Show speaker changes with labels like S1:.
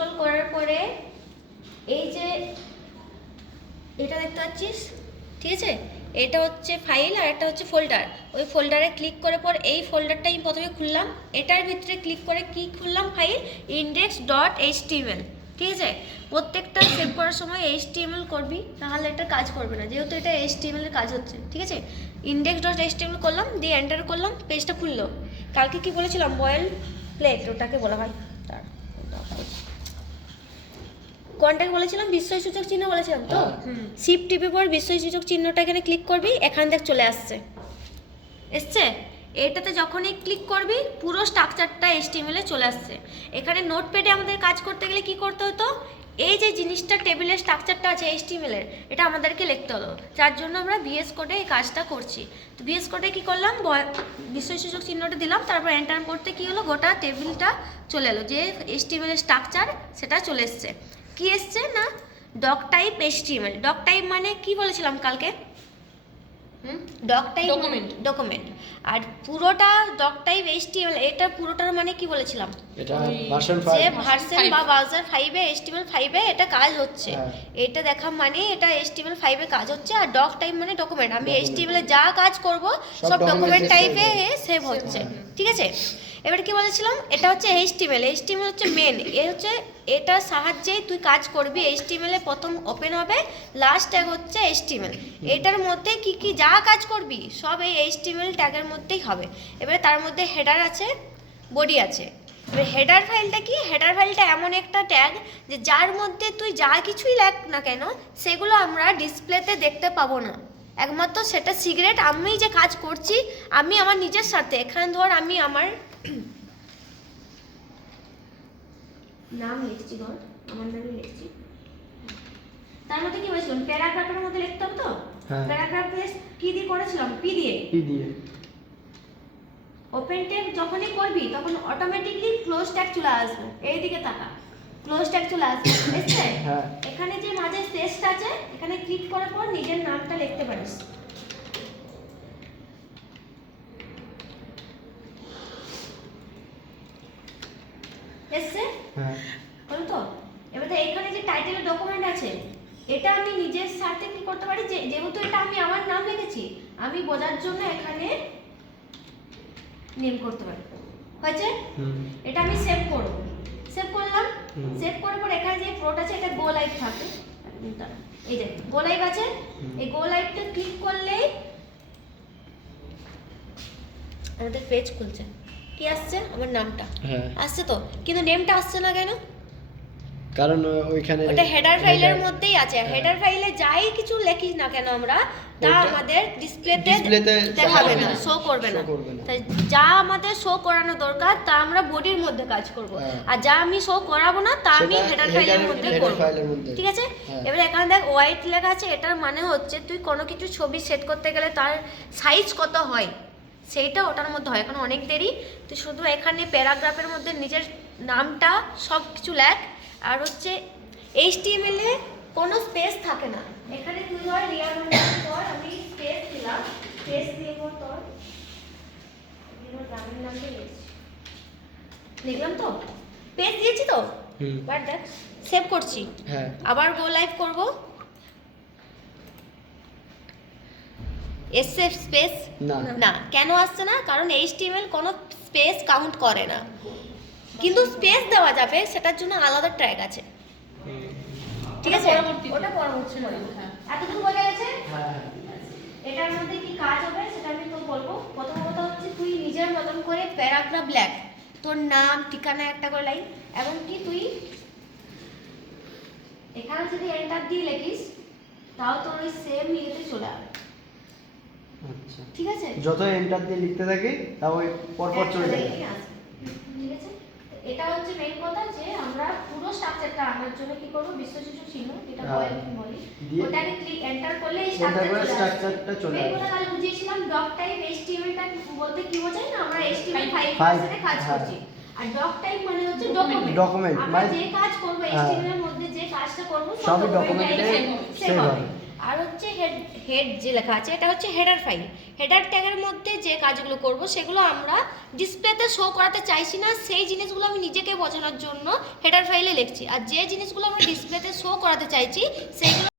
S1: Install করার পরে এই যে এটা দেখতে পাচ্ছিস? ঠিক আছে? এটা হচ্ছে ফাইল আর এটা হচ্ছে ফোল্ডার ওই ফোল্ডারে ক্লিক করে পর এই ফোল্ডারটা আমি প্রথমে খুললাম। এটার ভিতরে ক্লিক করে কি খুললাম? ফাইল ইন্ডেক্স ডট এইচটিএমএল ঠিক আছে? প্রত্যেকটা সেভ করার সময় এইচটিএমএল করবি, নাহলে এটা কাজ করবে না। যেহেতু এটা এইচটিএমএল এর কাজ হচ্ছে। ঠিক আছে? ইন্ডেক্স ডট এইচটিএমএল করলাম, দিয়ে এন্টার করলাম পেজটা খুললো। কালকে কি বলেছিলাম? বয়েল প্লেট ওটাকে বলা হয় তার কন্ট্যাক্ট বলেছিলাম বিস্ময় সূচক চিহ্ন বলেছিলাম তো?
S2: হ্যাঁ।
S1: শিপ টিপে পর বিস্ময় সূচক চিহ্নটা এখানে ক্লিক করবি এখান থেকে চলে আসছে। এসছে? এটাতে যখনই ক্লিক করবি পুরো স্ট্রাকচারটা এসটিএমএলে চলে আসছে। এখানে নোটপ্যাডে আমাদের কাজ করতে গেলে কি করতে হতো? এই যে জিনিসটা টেবিলের স্ট্রাকচারটা আছে এইচটিএমএল এর এটা আমাদেরকে লিখতে হলো। যার জন্য আমরা ভিএস কোডে এই কাজটা করছি। তো ভিএস কোডে কি করলাম? বিশ্বসূচক চিহ্নটা দিলাম তারপর এন্টার করতে কি হলো? গোটা টেবিলটা চলে এলো। যে এইচটিএমএল এর স্ট্রাকচার সেটা চলে এসছে। কি এসছে না? Doc type HTML doc type মানে কি বলেছিলাম কালকে? Doc type
S2: Document.
S1: ডকুমেন্ট আর পুরোটা ডক টাইপ এইচটিএমএল এটা পুরোটার মানে কি বলেছিলাম?
S3: এটা ভার্সন
S1: যে ভার্সন বা ব্রাউজার ফাইভে এইচটিএমএল ফাইভে এটা কাজ হচ্ছে।
S3: হ্যাঁ।
S1: এটা দেখা মানে এটা এইচটিএমএল ফাইভে কাজ হচ্ছে আর ডক টাইপ মানে ডকুমেন্ট আমি। এইচটিএমএল এ যা কাজ করব
S3: সব
S1: সব ডকুমেন্ট টাইপে সেভ হচ্ছে। ঠিক আছে? এবার কি বলেছিলাম? এটা হচ্ছে এইচটিএমএল এইচটিএমএল হচ্ছে মেন এ হচ্ছে এটার সাহায্যেই তুই কাজ করবি এইচটিএমএল এ। প্রথম ওপেন হবে লাস্ট ট্যাগ হচ্ছে এইচটিএমএল এটার মধ্যে কি কি যা কাজ করবি, সব এই এইচটিএমএল ট্যাগের মধ্যেই হবে। এবারে তার মধ্যে হেডার আছে বডি আছে। এবার হেডার ফাইলটা কি? হেডার ফাইলটা এমন একটা ট্যাগ যে যার মধ্যে তুই যা কিছুই লেখ না কেন, সেগুলো আমরা ডিসপ্লেতে দেখতে পাবো না। একমাত্র সেটা সিগারেট আমি যে কাজ করছি, আমি আমার নিজের সাথে এখানে ধর আমি আমার নাম লিখছি ধর আমার নামই লিখছি। তার মধ্যে কি বলেছিলাম প্যারাগ্রাফের মধ্যে লিখতে হবে তো?
S3: হ্যাঁ।
S1: প্যারাগ্রাফে কি দিয়ে করেছিলাম? পি দিয়ে।
S3: পি দিয়ে।
S1: ওপেন ট্যাগ যখনই করবি তখন অটোমেটিকলি ক্লোজ ট্যাগ চলে আসবে। এইদিকে তাকা। ক্লোজ ট্যাগ চলে আসবে এসছে
S3: হ্যাঁ।
S1: এখানে যে মাঝে স্পেসটা আছে এখানে ক্লিক করার পর নিজের নামটা লিখতে পারিস। এসছে?
S3: হ্যাঁ।
S1: হলো তো এবার এখানে যে টাইটেলের ডকুমেন্ট আছে এটা আমি নিজের সাথে কি করতে পারি? যে যেহেতু এটা আমি আমার নাম লিখেছি আমি বোঝার জন্য এখানে নেম করতে পারি। হয়েছে? এটা আমি সেভ করব। সেভ করলাম। সেভ করার পর এখানে যে ফ্লোট আছে এটা গো লাইট থাকে এই যে গো লাইট আছে। এই গো লাইটটা ক্লিক করলেই আমাদের পেজ খুলছে। কি আসছে? আমার নামটা।
S3: হ্যাঁ।
S1: আসছে তো? কিন্তু নেমটা আসছে না কেন?
S3: কারণ ওইখানে
S1: ওটা হেডার ফাইলের মধ্যেই আছে।
S3: হ্যাঁ।
S1: হেডার ফাইলে যাই কিছু লিখিস না কেন আমরা তা আমাদের ডিসপ্লেতে দেখাবে না
S3: হ্যাঁ,
S1: শো করবে না। তাই যা আমাদের শো করানো দরকার তা আমরা বডির মধ্যে কাজ করব।
S3: হ্যাঁ।
S1: আর যা আমি শো করাবো না তা আমি হেডার ফাইলের মধ্যে করব। ঠিক আছে?
S3: হ্যাঁ।
S1: এবারে এখানে দেখ হোয়াইট লেখা আছে এটার মানে হচ্ছে তুই কোনো কিছু ছবি সেট করতে গেলে তার সাইজ কত হয়? সেইটা ওটার মধ্যে হয় এখন অনেক দেরি। তুই শুধু এখানে প্যারাগ্রাফের মধ্যে নিজের নামটা সব কিছু লেখ। আর হচ্ছে এইচটিএমএল এ কোনো স্পেস থাকে না। এখানে তুই ধর রিয়া পর আমি স্পেস দিলাম। স্পেস দিয়ে পর তোর গ্রামের নামটা লিখলাম তো? পেজ দিয়েছি তো? বাট দেখ সেভ করছি।
S3: হ্যাঁ।
S1: আবার গো লাইভ করব? এসএ স্পেস
S3: না।
S1: না। কেন আসছে না? কারণ এইচটিএমএল কোনো স্পেস কাউন্ট করে না। কিন্তু স্পেস দেওয়া যাবে সেটার জন্য আলাদা ট্র্যাক আছে। ঠিক আছে? ওটা পরবর্তী
S2: হ্যাঁ।
S1: এতটুকু বোঝা গেছে?
S3: হ্যাঁ
S1: এটার মধ্যে কি কাজ হবে? সেটা আমি তোর বলব। প্রথম কথা হচ্ছে তুই নিজের মতন করে প্যারাগ্রাফ লেখ। তোর নাম ঠিকানা একটা করে লাইন এবং কি তুই এখানে যদি এন্টার দিয়ে লেখিস তাও তোর ওই সেম ইয়েতে চলে আসবে ঠিক আছে
S3: যত এন্টার দিয়ে লিখতে থাকে তা ওই পরপর চলে যাবে
S1: ঠিক আছে এটা হচ্ছে মেইন কথা যে আমরা পুরো স্ট্রাকচারটা আনার জন্য কি করব বিশ্বসূচক চিহ্ন
S3: হ্যাঁ।
S1: বয়েল বলি ওটাকে ক্লিক এন্টার করলে এই
S3: Enter করে
S1: স্ট্রাকচার
S3: structure-টা চলে
S1: মেইন
S3: আসবে।
S1: কথা কাল বুঝিয়েছিলাম ডক টাইপ এইচটিএমএল টা বলতে কি বোঝায় না আমরা এইচটিএমএল। 5 এর কাজ
S3: হ্যাঁ।
S1: করছি আর ডক টাইপ মানে হচ্ছে
S2: Document।
S1: ডকুমেন্ট
S3: মানে-
S1: যে কাজ করব
S3: হ্যাঁ।
S1: এইচটিএমএল এর মধ্যে যে কাজটা করব সব
S3: save
S1: হবে
S3: হবে।
S1: আর হচ্ছে হেড হেড যে লেখা আছে, এটা হচ্ছে হেডার ফাইল হেডার ট্যাগের মধ্যে যে কাজগুলো করব, সেগুলো আমরা ডিসপ্লেতে শো করাতে চাইছি না, সেই জিনিসগুলো আমি নিজেকে বোঝানোর জন্য হেডার ফাইলে লিখছি। আর যে জিনিসগুলো আমরা ডিসপ্লেতে শো করাতে চাইছি, সেইগুলো